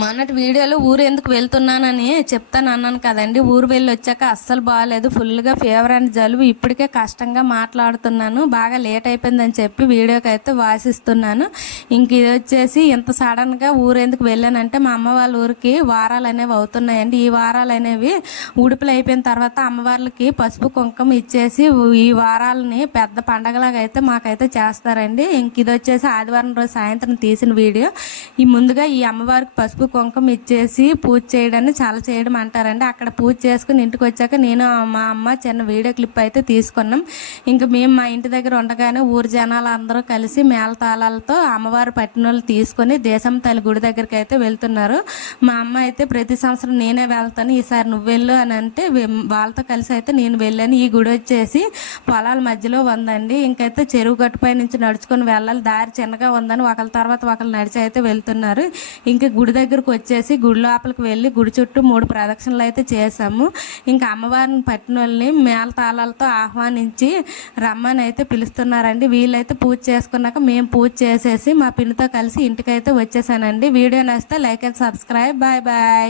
మొన్నటి వీడియోలో ఊరు ఎందుకు వెళ్తున్నానని చెప్తాను అన్నాను కదండి. ఊరు వెళ్ళి వచ్చాక అస్సలు బాగాలేదు, ఫుల్గా ఫీవర్ అండ్ జలుబు. ఇప్పటికే కష్టంగా మాట్లాడుతున్నాను, బాగా లేట్ అయిపోయిందని చెప్పి వీడియోకి అయితే వాసిస్తున్నాను. ఇంక ఇది వచ్చేసి ఇంత సడన్గా ఊరు ఎందుకు వెళ్ళానంటే మా అమ్మ వాళ్ళ ఊరికి వారాలు అనేవి అవుతున్నాయండి. ఈ వారాలు అనేవి ఉడుపులు అయిపోయిన తర్వాత అమ్మవార్లకి పసుపు కుంకుమ ఇచ్చేసి ఈ వారాలని పెద్ద పండగలాగా అయితే మాకైతే చేస్తారండి. ఇంక ఇది వచ్చేసి ఆదివారం రోజు సాయంత్రం తీసిన వీడియో. ముందుగా ఈ అమ్మవారికి పసుపు కుంకుమ ఇచ్చేసి పూజ చేయడాన్ని చాలా చేయడం అంటారండి. అక్కడ పూజ చేసుకుని ఇంటికి వచ్చాక నేను మా అమ్మ చిన్న వీడియో క్లిప్ అయితే తీసుకున్నాం. ఇంకా మేము మా ఇంటి దగ్గర ఉండగానే ఊరు జనాలు అందరూ కలిసి మేళతాళాలతో అమ్మవారి పట్టినోళ్ళు తీసుకొని దేశం తల్లి గుడి దగ్గరికి అయితే వెళ్తున్నారు. మా అమ్మ అయితే ప్రతి సంవత్సరం నేనే వెళ్తాను, ఈసారి నువ్వు వెళ్ళు అని అంటే వాళ్ళతో కలిసి అయితే నేను వెళ్ళాను. ఈ గుడి వచ్చేసి పొలాల మధ్యలో ఉందండి. ఇంకైతే చెరువు గట్టుపై నుంచి నడుచుకొని వెళ్ళాలి, దారి చిన్నగా ఉందని ఒకళ్ళ తర్వాత ఒకళ్ళు నడిచి అయితే వెళ్తున్నారు. ఇంకా గుడి దగ్గరకు వచ్చేసి గుడి లోపలికి వెళ్ళి గుడి చుట్టూ 3 ప్రదక్షిణలు అయితే చేసాము. ఇంకా అమ్మవారిని పట్టిన వాళ్ళని మేళతాళాలతో ఆహ్వానించి రమ్మని అయితే పిలుస్తున్నారండి. వీళ్ళైతే పూజ చేసుకున్నాక మేము పూజ చేసేసి మా పిన్నితో కలిసి ఇంటికైతే వచ్చేసానండి. వీడియో నచ్చితే like and subscribe. Bye bye.